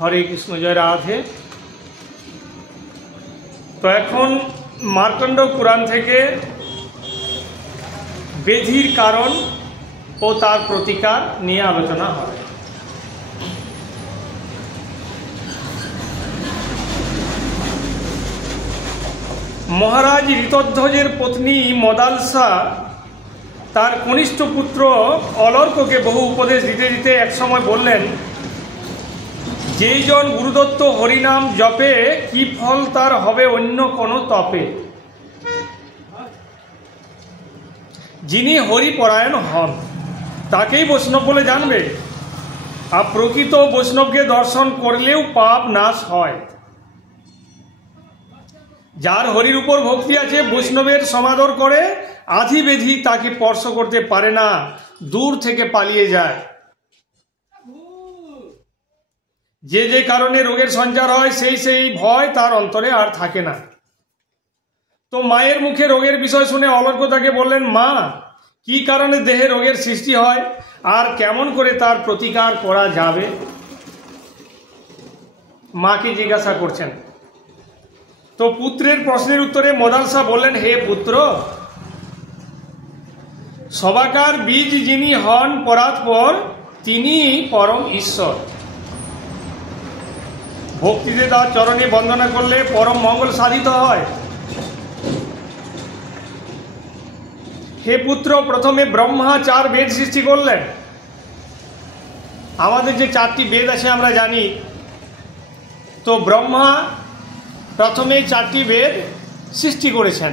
हरे कृष्ण जय राधे। तो এখন মার্কণ্ড পুরাণ থেকে বেধির কারণ ও তার প্রতিকার নিয়ে আলোচনা হবে। মহারাজ ঋতধ্বজের পত্নী মদালসা তার কনিষ্ঠ পুত্র অলর্ককে বহু উপদেশ দিতে দিতে একসময় বললেন, যেই জন গুরুদত্ত হরিনাম জপে কি ফল তার হবে অন্য কোনো তপে। যিনি হরিপরায়ণ হন তাকেই বৈষ্ণব বলে জানবে, আর প্রকৃত বৈষ্ণবকে দর্শন করলেও পাপ নাশ হয়। যার হরির উপর ভক্তি আছে, বৈষ্ণবের সমাদর করে, আধি বেধি তাকে স্পর্শ করতে পারে না, দূর থেকে পালিয়ে যায়। যে যে কারণে রোগের সঞ্চার হয় সেই সেই ভয় তার অন্তরে আর থাকে না। তো মায়ের মুখে রোগের বিষয় শুনে অলর্ক তাকে বললেন, মা, কি কারণে দেহে রোগের সৃষ্টি হয় আর কেমন করে তার প্রতিকার করা যাবে? মাকে জিজ্ঞাসা করছেন। তো পুত্রের প্রশ্নের উত্তরে মদালসা বললেন, হে পুত্র, সবাকার বীজ যিনি হন পরাৎপর, তিনি পরম ঈশ্বর। ভক্তিতে তার চরণে বন্দনা করলে পরম মঙ্গল সাধিত হয়। হে পুত্র, প্রথমে ব্রহ্মা 4 বেদ সৃষ্টি করলেন। আমাদের যে 4টি বেদ আছে আমরা জানি, তো ব্রহ্মা প্রথমে 4টি বেদ সৃষ্টি করেছেন।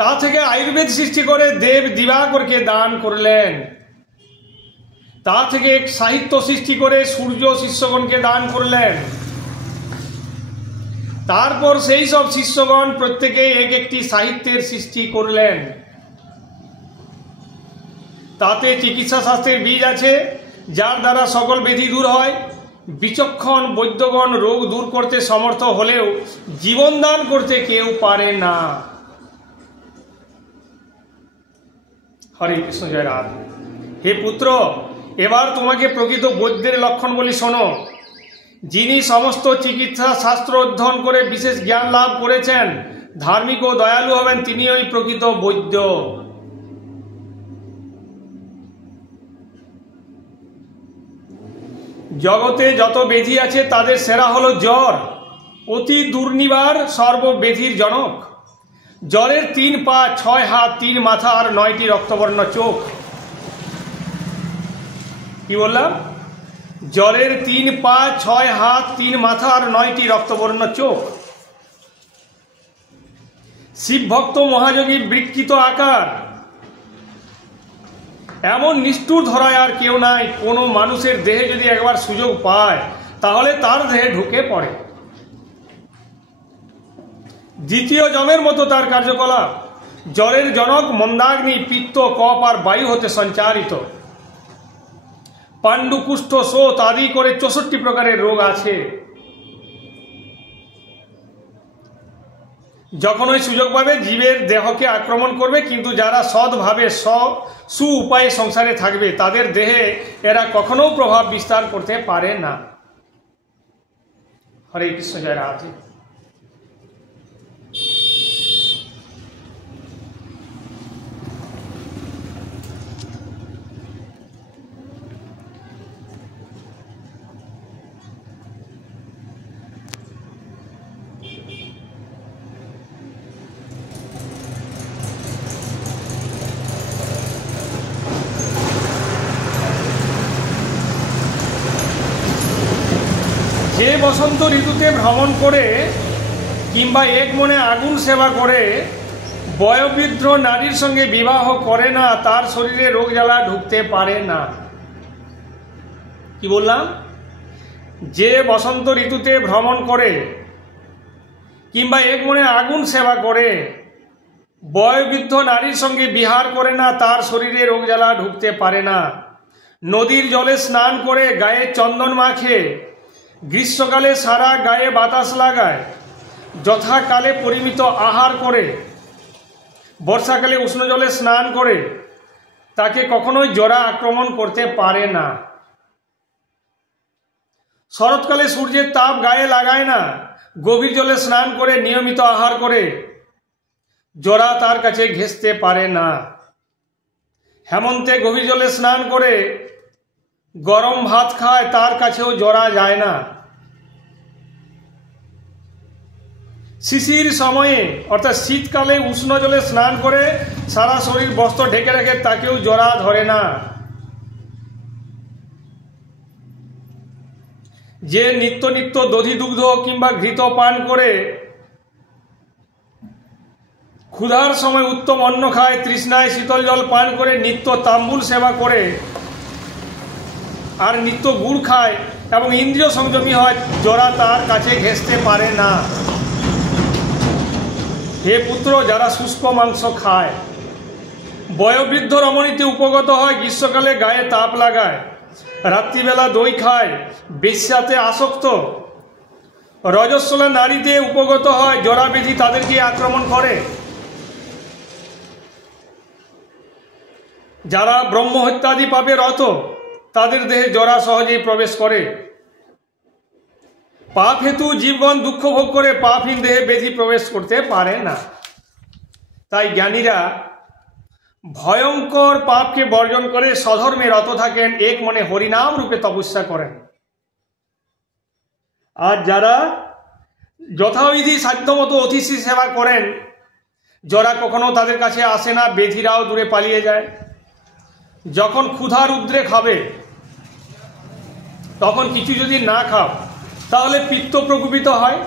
তা থেকে আয়ুর্বেদ সৃষ্টি করে দেব দিবাকরকে দান করলেন। তা থেকে এক সাহিত্য সৃষ্টি করে সূর্য শিষ্যগণকে দান করলেন। তারপর সেই সব শিষ্যগণ প্রত্যেকে এক একটি সাহিত্যের সৃষ্টি করলেন। তাতে চিকিৎসা শাস্ত্রের বীজ আছে, যার দ্বারা সকল ব্যাধি দূর হয়। বিচক্ষণ বৈদ্যগণ রোগ দূর করতে সমর্থ হলেও জীবন দান করতে কেউ পারে না। হরে কৃষ্ণ জয় রাধে। হে পুত্র, এবার তোমাকে প্রকৃত বৈদ্যের লক্ষণ বলি শোনো। যিনি সমস্ত চিকিৎসা শাস্ত্র অধ্যয়ন করে বিশেষ জ্ঞান লাভ করেছেন, ধার্মিক ও দয়ালু হবেন, তিনি ওই প্রকৃত বৈদ্য। জগতে যত ব্যাধি আছে তাদের সেরা হলো জ্বর, অতি দুর্নিবার সর্বব্যাধির জনক। জ্বরের 3 পা, 6 হাত, 3 মাথা আর 9টি রক্তবর্ণ চোখ। কি বললাম? জ্বরের 3 পা, 6 হাত, 3 মাথা আর 9টি রক্তবর্ণ চোখ। শিব ভক্ত মহাযোগী বিকৃত আকার। এমন নিষ্ঠুর ধরায় আর কেউ নাই। কোনো মানুষের দেহে যদি একবার সুযোগ পায় তাহলে তার দেহে ঢুকে পড়ে। দ্বিতীয় যমের মতো তার কার্যকলাপ। জ্বরের জনক মন্দাগ্নি, পিত্ত, কফ আর বায়ু হতে সঞ্চারিত। পাণ্ডু, কুষ্ঠ, শোথ আদি করে 64 প্রকারের রোগ আছে। যখন ওই সুযোগ পাবে জীবের দেহকে আক্রমণ করবে, কিন্তু যারা সৎভাবে সু উপায়ে সংসারে থাকবে তাদের দেহে এরা কখনো প্রভাব বিস্তার করতে পারে না। হরে কৃষ্ণ জয় রাধে। যে বসন্ত ঋতুতে ভ্রমণ করে কিংবা এক মনে আগুন সেবা করে বয়োবৃদ্ধ নারীর সঙ্গে বিবাহ করে না, তার শরীরে রোগ জ্বালা ঢুকতে পারে না। কি বললাম? যে বসন্ত ঋতুতে ভ্রমণ করে কিংবা এক মনে আগুন সেবা করে বয়োবৃদ্ধ নারীর সঙ্গে বিহার করে না, তার শরীরে রোগ জ্বালা ঢুকতে পারে না। নদীর জলে স্নান করে গায়ে চন্দন মাখে, গ্রীষ্মকালে সারা গায়ে বাতাস লাগায়, যথাকালে পরিমিত আহার করে, বর্ষাকালে উষ্ণ জলে স্নান করে, তাকে কখনোই জরা আক্রমণ করতে পারে না। শরৎকালে সূর্যের তাপ গায়ে লাগায় না, গভীর জলে স্নান করে নিয়মিত আহার করে জরা তার কাছে ঘেঁষতে পারে না। হেমন্তে গভীর জলে স্নান করে গরম ভাত খায়, তার কাছেও জরা যায় না। শিশির সময়ে অর্থাৎ শীতকালে উষ্ণ জলে স্নান করে সারা শরীর বস্ত্র ঢেকে রাখে, তাকেও জরা ধরে না। যে নিত্য নিত্য দধি দুগ্ধ কিংবা ঘৃত পান করে ক্ষুধার সময় উত্তম অন্ন খায়, তৃষ্ণায় শীতল জল পান করে, নিত্য তাম্বুল সেবা করে আর নিত্য গুড় খায় এবং ইন্দ্রিয় সংযমী হয়, জরা তার কাছে ঘেঁষতে পারে না। হে পুত্র, যারা শুষ্ক মাংস খায়, বয়োবৃদ্ধ রমণীতে উপগত হয়, গ্রীষ্মকালে গায়ে তাপ লাগায়, রাত্রিবেলা দই খায়, বেশ্যাতে আসক্ত, রজস্বলা নারীতে উপগত হয়, জরা ব্যাধি তাদেরকে আক্রমণ করে। যারা ব্রহ্মহত্যাদি পাপে রত, তাদের দেহে জরা সহজেই প্রবেশ করে। পাপ হেতু জীবগণ দুঃখ ভোগ করে, পাপহীন দেহে ব্যাধি প্রবেশ করতে পারে না। তাই জ্ঞানীরা ভয়ঙ্কর পাপকে বর্জন করে স্বধর্মে রত থাকেন, এক মনে হরিনাম রূপে তপস্যা করেন। আর যারা যথাবিধি সাধ্যমতো অতিথি সেবা করেন, জরা কখনো তাদের কাছে আসে না, ব্যাধিরাও দূরে পালিয়ে যায়। যখন ক্ষুধার উদ্রেক হবে, তখন কিছু যদি না খাও, তাহলে পিত্ত প্রকোপিত হয়।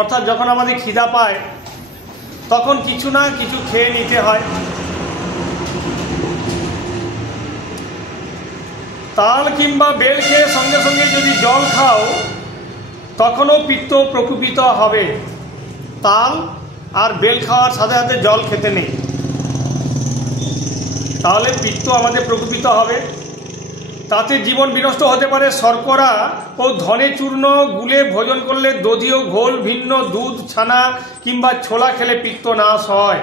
অর্থাৎ যখন আমাদের খিদা পায়, তখন কিছু না কিছু খেয়ে নিতে হয়। তাল কিংবা বেল খেয়ে সঙ্গে সঙ্গে যদি জল খাও, তখনও পিত্ত প্রকোপিত হবে। তাল আর বেল খাওয়ার সাথে সাথে জল খেতে নেই, তাহলে পিত্ত আমাদের প্রকোপিত হবে, তাতে জীবন বিনষ্ট হতে পারে। শর্করা ও ধনে চূর্ণ গুলে ভোজন করলে, দধি ও ঘোল ভিন্ন দুধ, ছানা কিংবা ছোলা খেলে পিত্ত নাশ হয়।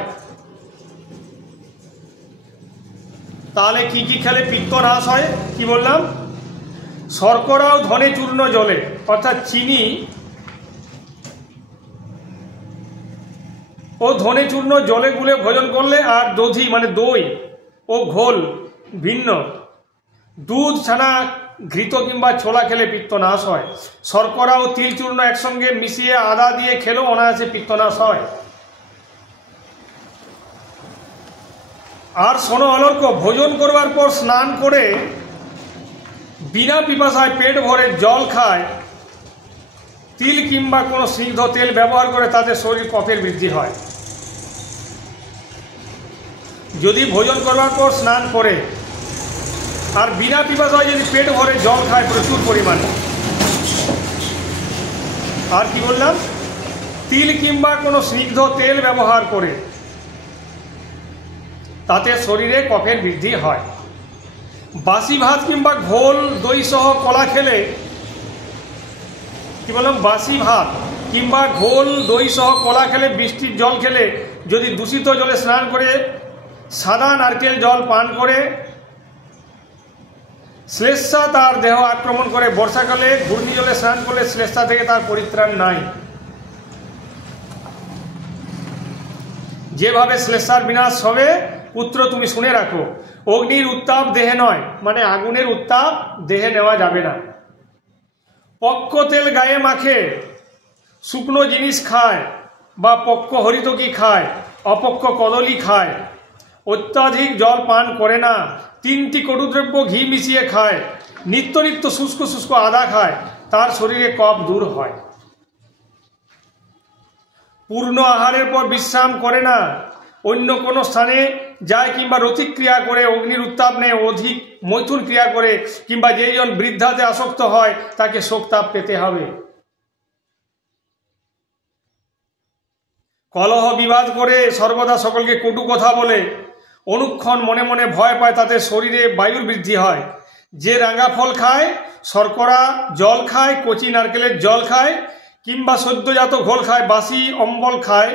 তাহলে কি কি খেলে পিত্ত নাশ হয়? কি বললাম? শর্করা ও ধনে চূর্ণ জলে, অর্থাৎ চিনি ও ধনে চূর্ণ জলে গুলে ভোজন করলে, আর দধি মানে দই ও ঘোল ভিন্ন দুধ, ছানা, ঘৃত কিংবা ছোলা খেলে পিত্ত নাশ হয়। শর্করা ও তিল চূর্ণ একসঙ্গে মিশিয়ে আদা দিয়ে খেলেও অনায়াসে পিত্ত নাশ হয়। আর শোনো অলর্ক, ভোজন করবার পর স্নান করে বিনা পিপাসায় পেট ভরে জল খায়, তিল কিংবা কোনো স্নিগ্ধ তেল ব্যবহার করে, তাতে শরীর কফের বৃদ্ধি হয়। যদি ভোজন করবার পর স্নান করে আর বিনা পিপাসায় যদি পেট ভরে জল খায় প্রচুর পরিমাণে, আর কি বললাম, তিল কিংবা কোনো স্নিগ্ধ তেল ব্যবহার করে, তাতে শরীরে কফের বৃদ্ধি হয়। বাসি ভাত কিংবা ঘোল দই সহ কলা খেলে, কি বললাম, বাসি ভাত কিংবা ঘোল দই সহ কলা খেলে, বৃষ্টির জল খেলে, যদি দূষিত জলে স্নান করে সাদা নারকেল জল পান করে, শ্লেষ্মা তার দেহ আক্রমণ করে। বর্ষাকালে ঘূর্ণিজলে স্নান করলে শ্লেষ্মা থেকে তার পরিত্রাণ নাই। যেভাবে শ্লেষ্মার বিনাশ হবে, পুত্র তুমি শুনে রাখো, অগ্নির উত্তাপ দেহে নয়, মানে আগুনের উত্তাপ দেহে নেওয়া যাবে না। পক্ক তেল গায়ে মাখে, শুকনো জিনিস খায় বা পক্ক হরিতকি খায়, অপক্ক কদলি খায়, অত্যাধিক জল পান করে না, 3টি কটুদ্রব্য ঘি মিশিয়ে খায়, নিত্য নিত্য শুষ্ক শুষ্ক আদা খায়, তার শরীরে কফ দূর হয়। পূর্ণ আহারের পর বিশ্রাম করে না, অন্য কোনো স্থানে যায় কিংবা রতিক্রিয়া করে, অগ্নির উত্তাপ নেয়, অধিক মৈথুন ক্রিয়া করে, কিংবা যেজন বৃদ্ধাতে আসক্ত হয়, তাকে শোকতাপ পেতে হবে। কলহ বিবাদ করে সর্বদা সকলকে কটু কথা বলে অনুক্ষণ মনে মনে ভয় পায়, তাতে শরীরে বায়ুর বৃদ্ধি হয়। যে রাঙা ফল খায়, শর্করা জল খায়, কচি নারকেলের জল খায় কিংবা সদ্যজাত ঘোল খায়, বাসি অম্বল খায়,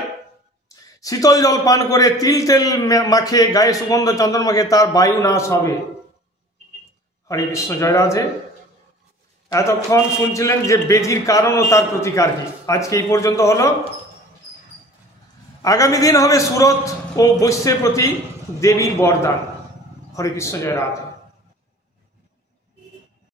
শীতল জল পান করে, তিল তেল মাখে, গায়ে সুগন্ধ চন্দন মাখে, তার বায়ু নাশ হবে। হরে কৃষ্ণ, জয় রাধে। এতক্ষণ শুনছিলেন যে ব্যাধির কারণ ও তার প্রতিকার কি। আজকে এই পর্যন্ত হলো। আগামী দিন হবে সুরত ও বৈশ্যের প্রতি দেবীর বরদান। হরে কৃষ্ণ, জয় রাধা।